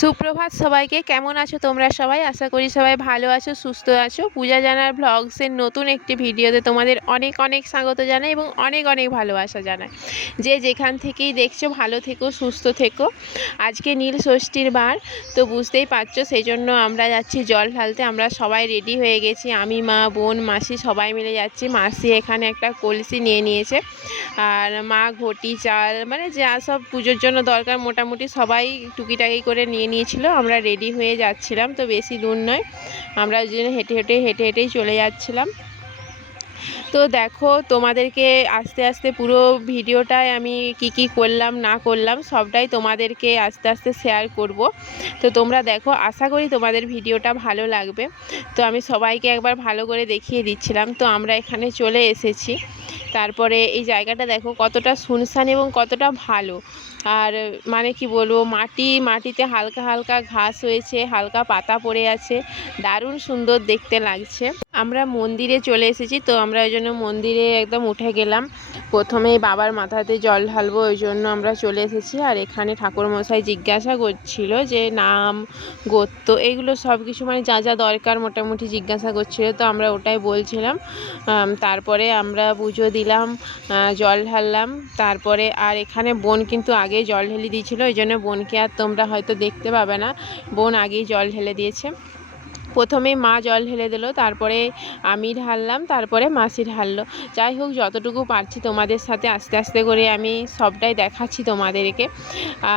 সুপ্রভাত সবাইকে, কেমন আছো তোমরা সবাই? আশা করি সবাই ভালো আছো, সুস্থ আছো। পূজা জানার ভ্লগসের নতুন একটি ভিডিওতে তোমাদের অনেক অনেক স্বাগত জানাই এবং অনেক অনেক ভালোবাসা জানাই। যে যেখান থেকেই দেখছ, ভালো থেকো, সুস্থ থেকো। আজকে নীল ষষ্ঠীর বার, তো বুঝতেই পারছ সেই জন্য আমরা যাচ্ছি জল ঢালতে। আমরা সবাই রেডি হয়ে গেছি, আমি, মা, বোন, মাসি সবাই মিলে যাচ্ছি। মাসি এখানে একটা কলসি নিয়ে নিয়েছে। আর মা, ঘটি, চাল মানে যা সব পুজোর জন্য দরকার, মোটামুটি সবাই টুকিটাকি করে নিয়ে নিয়েছিল, আমরা রেডি হয়ে যাচ্ছিলাম, তো বেশি দূর নয়। আমরা ওই জন্য হেঁটে হেঁটে হেঁটে হেঁটেই চলে যাচ্ছিলাম। তো দেখো, তোমাদেরকে আস্তে আস্তে পুরো ভিডিওটায় আমি কি কি করলাম, না করলাম, সবটাই তোমাদেরকে আস্তে আস্তে শেয়ার করব। তো তোমরা দেখো, আশা করি তোমাদের ভিডিওটা ভালো লাগবে। তো আমি সবাইকে একবার ভালো করে দেখিয়ে দিচ্ছিলাম। তো আমরা এখানে চলে এসেছি। তারপরে এই জায়গাটা দেখো, কতটা শুনশান এবং কতটা ভালো। আর মানে কি বলব, মাটি, মাটিতে হালকা হালকা ঘাস হয়েছে, হালকা পাতা পড়ে আছে, দারুণ সুন্দর দেখতে লাগছে। আমরা মন্দিরে চলে এসেছি, তো আমরা ওই জন্য মন্দিরে একদম উঠে গেলাম। প্রথমেই বাবার মাথাতে জল ঢালবো, ওই জন্য আমরা চলে এসেছি। আর এখানে ঠাকুরমশাই জিজ্ঞাসা করছিল যে নাম, গোত্র এগুলো সব কিছু মানে যা যা দরকার মোটামুটি জিজ্ঞাসা করছিল, তো আমরা ওটাই বলছিলাম। তারপরে আমরা পুজো দিলাম জল ঢাললাম, তারপরে আর এখানে বোন কিন্তু আগেই জল ঢেলে দিয়েছিল ওই জন্য বোনকে আর তোমরা হয়তো দেখতে পাবে না। বোন আগেই জল ঢেলে দিয়েছে। প্রথমে মা জল ঢেলে দিল, তারপরে আমি ঢাললাম, তারপরে মাসি ঢাললো। যাই হোক, যতটুকু পারছি তোমাদের সাথে আস্তে আস্তে করে আমি সবটাই দেখাচ্ছি তোমাদেরকে।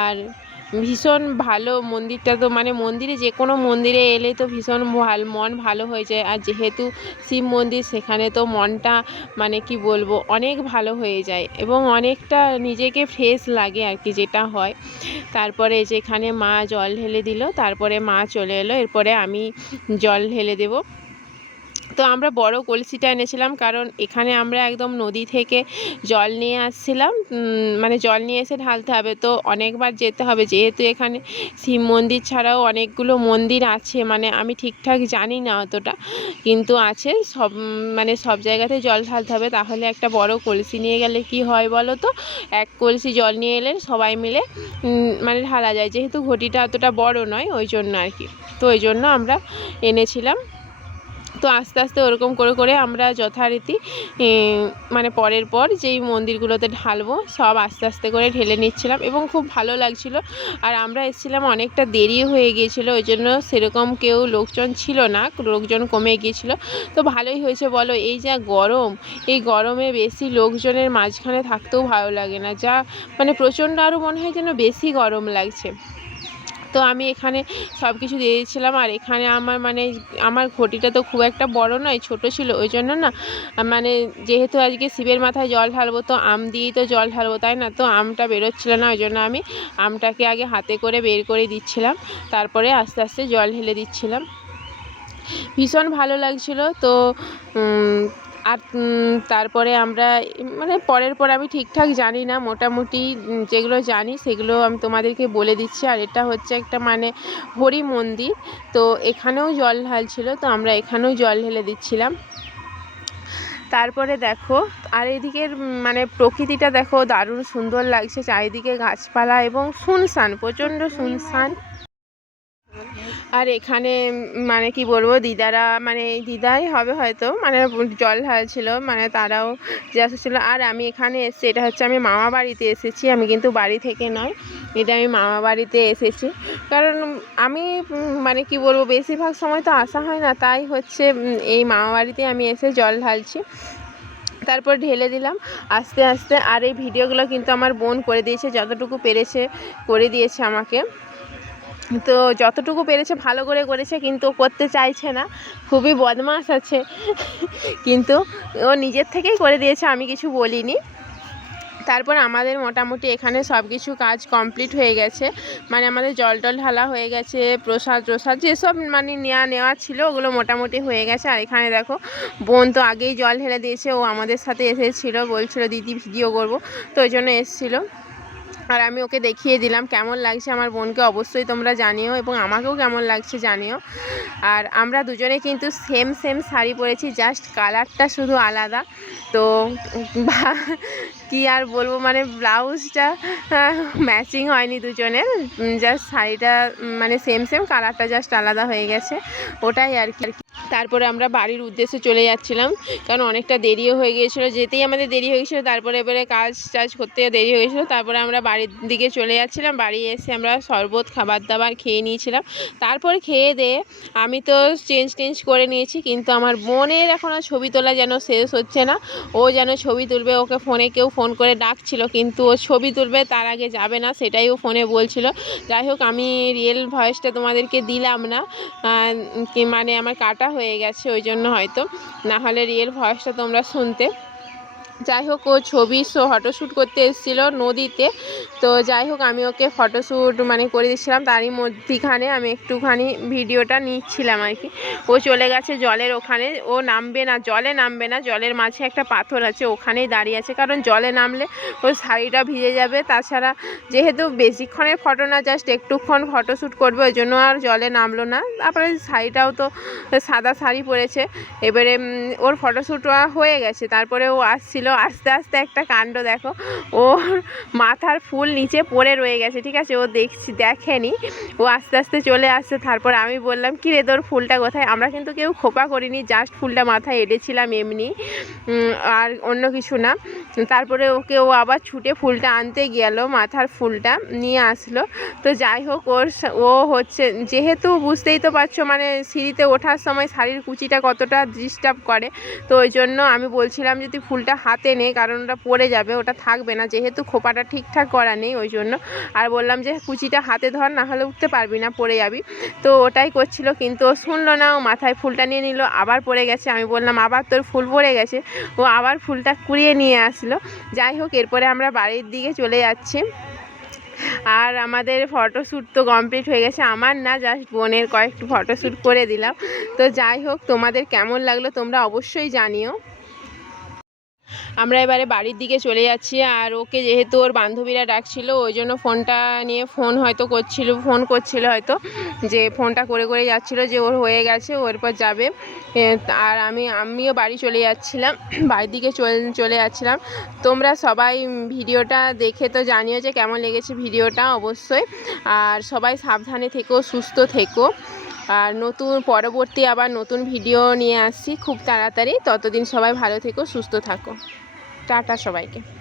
আর ভীষণ ভালো মন্দিরটা তো মানে মন্দিরে যে কোনো মন্দিরে এলে তো ভীষণ ভালো, মন ভালো হয়ে যায়। আর যেহেতু শিব মন্দির, সেখানে তো মনটা মানে কি বলব, অনেক ভালো হয়ে যায় এবং অনেকটা নিজেকে ফ্রেশ লাগে আর কি যেটা হয়। তারপরে যেখানে মা জল ঢেলে দিল, তারপরে মা চলে এলো, এরপরে আমি জল ঢেলে দেবো। তো আমরা বড় কলসিটা এনেছিলাম, কারণ এখানে আমরা একদম নদী থেকে জল নিয়ে আসছিলাম। মানে জল নিয়ে এসে ঢালতে হবে, তো অনেকবার যেতে হবে। যেহেতু এখানে শিব মন্দির ছাড়াও অনেকগুলো মন্দির আছে মানে আমি ঠিকঠাক জানি না অতটা, কিন্তু আছে। সব মানে সব জায়গাতে জল ঢালতে হবে। তাহলে একটা বড় কলসি নিয়ে গেলে কি হয় বলো তো? এক কলসি জল নিয়ে এলে সবাই মিলে মানে ঢালা যায়। যেহেতু ঘটিটা অতটা বড় নয়, ওই জন্য আর কি। তো ওই জন্য আমরা এনেছিলাম। তো আস্তে আস্তে ওরকম করে করে আমরা যথারীতি মানে পরের পর যেই মন্দিরগুলোতে ঢালবো, সব আস্তে আস্তে করে ঢেলে নিচ্ছিলাম এবং খুব ভালো লাগছিল। আর আমরা এসেছিলাম অনেকটা দেরি হয়ে গিয়েছিল, ওই জন্য সেরকম কেউ লোকজন ছিল না, লোকজন কমে গিয়েছিল। তো ভালোই হয়েছে বলো, এই যা গরম, এই গরমে বেশি লোকজনের মাঝখানে থাকতেও ভালো লাগে না, যা মানে প্রচণ্ড আরও মনে হয় যেন বেশি গরম লাগছে। তো আমি এখানে সব কিছু দিয়ে দিয়েছিলাম। আর এখানে আমার মানে আমার ঘটিটা তো খুব একটা বড় নয়, ছোট ছিল। ওই জন্য না মানে যেহেতু আজকে শিবের মাথায় জল ঢালবো, তো আম দিয়েই তো জল ঢালবো, তাই না? তো আমটা বেরোচ্ছিল না, ওই জন্য আমি আমটাকে আগে হাতে করে বের করে দিচ্ছিলাম। তারপরে আস্তে আস্তে জল ঢেলে দিচ্ছিলাম। ভীষণ ভালো লাগছিল। তো আর তারপরে আমরা মানে পরের পর আমি ঠিকঠাক জানি না, মোটামুটি যেগুলো জানি সেগুলো আমি তোমাদেরকে বলে দিচ্ছি। আর এটা হচ্ছে একটা মানে হরি মন্দির। তো এখানেও জল ঢালছিল তো আমরা এখানেও জল ঢেলে দিচ্ছিলাম। তারপরে দেখো, আর এদিকের মানে প্রকৃতিটা দেখো দারুণ সুন্দর লাগছে, চারিদিকে গাছপালা এবং শুনশান, প্রচণ্ড শুনশান। আর এখানে মানে কি বলব, দিদারা মানে দিদাই হবে হয়তো মানে জল ঢালছিল মানে তারাও যে এসেছিল আর আমি এখানে এসেছি, এটা হচ্ছে আমি মামা বাড়িতে এসেছি, আমি কিন্তু বাড়ি থেকে নয়, এটা আমি মামা বাড়িতে এসেছি। কারণ আমি মানে কি বলব, বেশিরভাগ সময় তো আসা হয় না, তাই হচ্ছে এই মামা বাড়িতে আমি এসে জল ঢালছি। তারপর ঢেলে দিলাম, আস্তে আস্তে, আর এই ভিডিওগুলো কিন্তু আমার বোন করে দিয়েছে, যতটুকু পেরেছে, করে দিয়েছে আমাকে। তো যতটুকু পেরেছে ভালো করে করেছে, কিন্তু করতে চাইছে না। খুবই বদমাশ আছে। কিন্তু ও নিজের থেকেই করে দিয়েছে, আমি কিছু বলিনি। তারপর আমাদের মোটামুটি এখানে সব কিছু কাজ কমপ্লিট হয়ে গেছে। মানে আমাদের জল টল ঢালা হয়ে গেছে, প্রসাদ প্রসাদ যেসব মানে নেওয়া নেওয়া ছিল, ওগুলো মোটামুটি হয়ে গেছে। আর এখানে দেখো, বোন তো আগেই জল ঢেলে দিয়েছে, ও আমাদের সাথে এসেছিল, বলছিল, দিদি ভিডিও করব। তো ওই জন্য এসেছিল। আর আমি ওকে দেখিয়ে দিলাম কেমন লাগছে আমার বোনকে অবশ্যই তোমরা জানিও এবং আমাকেও কেমন লাগছে জানিও। আর আমরা দুজনে কিন্তু সেম সেম শাড়ি পরেছি জাস্ট কালারটা শুধু আলাদা। তো কি আর বলব মানে ব্লাউজটা ম্যাচিং হয়নি দুজনের। জাস্ট শাড়িটা মানে সেম সেম কালারটা জাস্ট আলাদা হয়ে গেছে। ওটাই আর কি। তারপরে আমরা বাড়ির উদ্দেশ্যে চলে যাচ্ছিলাম, কারণ অনেকটা দেরিও হয়ে গিয়েছিল, যেতেই আমাদের দেরি হয়ে গেছিল তারপরে এবারে কাজ টাজ করতে দেরি হয়ে গেছিল তারপরে আমরা বাড়ির দিকে চলে যাচ্ছিলাম, বাড়ি এসে আমরা শরবত, খাবার দাবার খেয়ে নিয়েছিলাম, তারপর খেয়ে দিয়ে আমি তো চেঞ্জ টেঞ্জ করে নিয়েছি, কিন্তু আমার বোনের এখনও ছবি তোলা যেন শেষ হচ্ছে না, ও যেন ছবি তুলবে, ওকে ফোনে কেউ ফোন করে ডাকছিল, কিন্তু ও ছবি তুলবে তার আগে যাবে না, সেটাই ও ফোনে বলছিল, যাই হোক আমি রিয়েল ভয়েসটা তোমাদেরকে দিলাম না মানে আমার কাটা হয়ে গেছে ওই জন্য হয়তো। না হলে রিয়েল ভয়েসটা তোমরা শুনতে যাই হোক, ও ছবি ফটোশ্যুট করতে এসেছিল নদীতে। তো যাই হোক, আমি ওকে ফটোশ্যুট মানে করে দিচ্ছিলাম। তারই মধ্যিখানে আমি একটুখানি ভিডিওটা নিচ্ছিলাম আর কি। ও চলে গেছে জলের ওখানে। ও নামবে না, জলে নামবে না। জলের মাঝে একটা পাথর আছে, ওখানেই দাঁড়িয়ে আছে। কারণ জলে নামলে ওর শাড়িটা ভিজে যাবে। তাছাড়া যেহেতু বেশিক্ষণের ফটো না জাস্ট একটুক্ষণ ফটোশ্যুট করবে, ওই জন্য আর জলে নামলো না। তারপরে শাড়িটাও তো সাদা শাড়ি পরেছে। এবারে ওর ফটোশ্যুট হয়ে গেছে। তারপরে ও আসছিল আস্তে আস্তে একটা কাণ্ড দেখো। ওর মাথার ফুল নিচে পড়ে রয়ে গেছে, ঠিক আছে? ও দেখছি, দেখেনি। ও আস্তে আস্তে চলে আসছে। তারপর আমি বললাম, কি রে তোর ফুলটা কোথায়? আমরা কিন্তু কেউ খোপা করিনি জাস্ট ফুলটা মাথায় এঁটেছিলাম এমনি। আর অন্য কিছু না। তারপরে ওকে ও আবার ছুটে ফুলটা আনতে গেল, মাথার ফুলটা নিয়ে আসলো। তো যাই হোক, ওর ও হচ্ছে, যেহেতু বুঝতেই তো পারছ মানে সিঁড়িতে ওঠার সময় শাড়ির কুচিটা কতটা ডিস্টার্ব করে, তো ওই জন্য আমি বলছিলাম যদি ফুলটা হাতে নে কারণ ওটা পড়ে যাবে, ওটা থাকবে না। যেহেতু খোপাটা ঠিকঠাক করা নেই, ওই জন্য। আর বললাম যে, কুচিটা হাতে ধর, না হলে উঠতে পারবি না, পড়ে যাবি। তো ওটাই করছিল, কিন্তু ও শুনলো না, ও মাথায় ফুলটা নিয়ে নিল, আবার পড়ে গেছে। আমি বললাম, আবার তোর ফুল পড়ে গেছে? ও আবার ফুলটা কুড়িয়ে নিয়ে আসলো। যাই হোক, এরপরে আমরা বাড়ির দিকে চলে যাচ্ছি। আর আমাদের ফটোশ্যুট তো কমপ্লিট হয়ে গেছে। আমার না, জাস্ট বোনের কয়েকটু ফটোশ্যুট করে দিলাম। তো যাই হোক, তোমাদের কেমন লাগল তোমরা অবশ্যই জানিও। আমরা এবারে বাড়ির দিকে চলে যাচ্ছি আর ওকে যেহেতু ওর বান্ধবীরা ডাকছিল, ওই জন্য ফোনটা নিয়ে ফোন হয়তো করছিল, ফোন করছিল হয়তো, যে ফোনটা করে করে যাচ্ছিল যে ওর হয়ে গেছে ওর পর যাবে। আর আমি, আমিও বাড়ি চলে যাচ্ছিলাম, বাড়ির দিকে চল- চলে যাচ্ছিলাম। তোমরা সবাই ভিডিওটা দেখে তো জানিও যে কেমন লেগেছে ভিডিওটা অবশ্যই। আর সবাই সাবধানে থেকো, সুস্থ থেকো। আর নতুন পরবর্তী আবার নতুন ভিডিও নিয়ে আসছি। খুব তাড়াতাড়ি। ততদিন সবাই ভালো থেকো, সুস্থ থাকো। টাটা সবাইকে।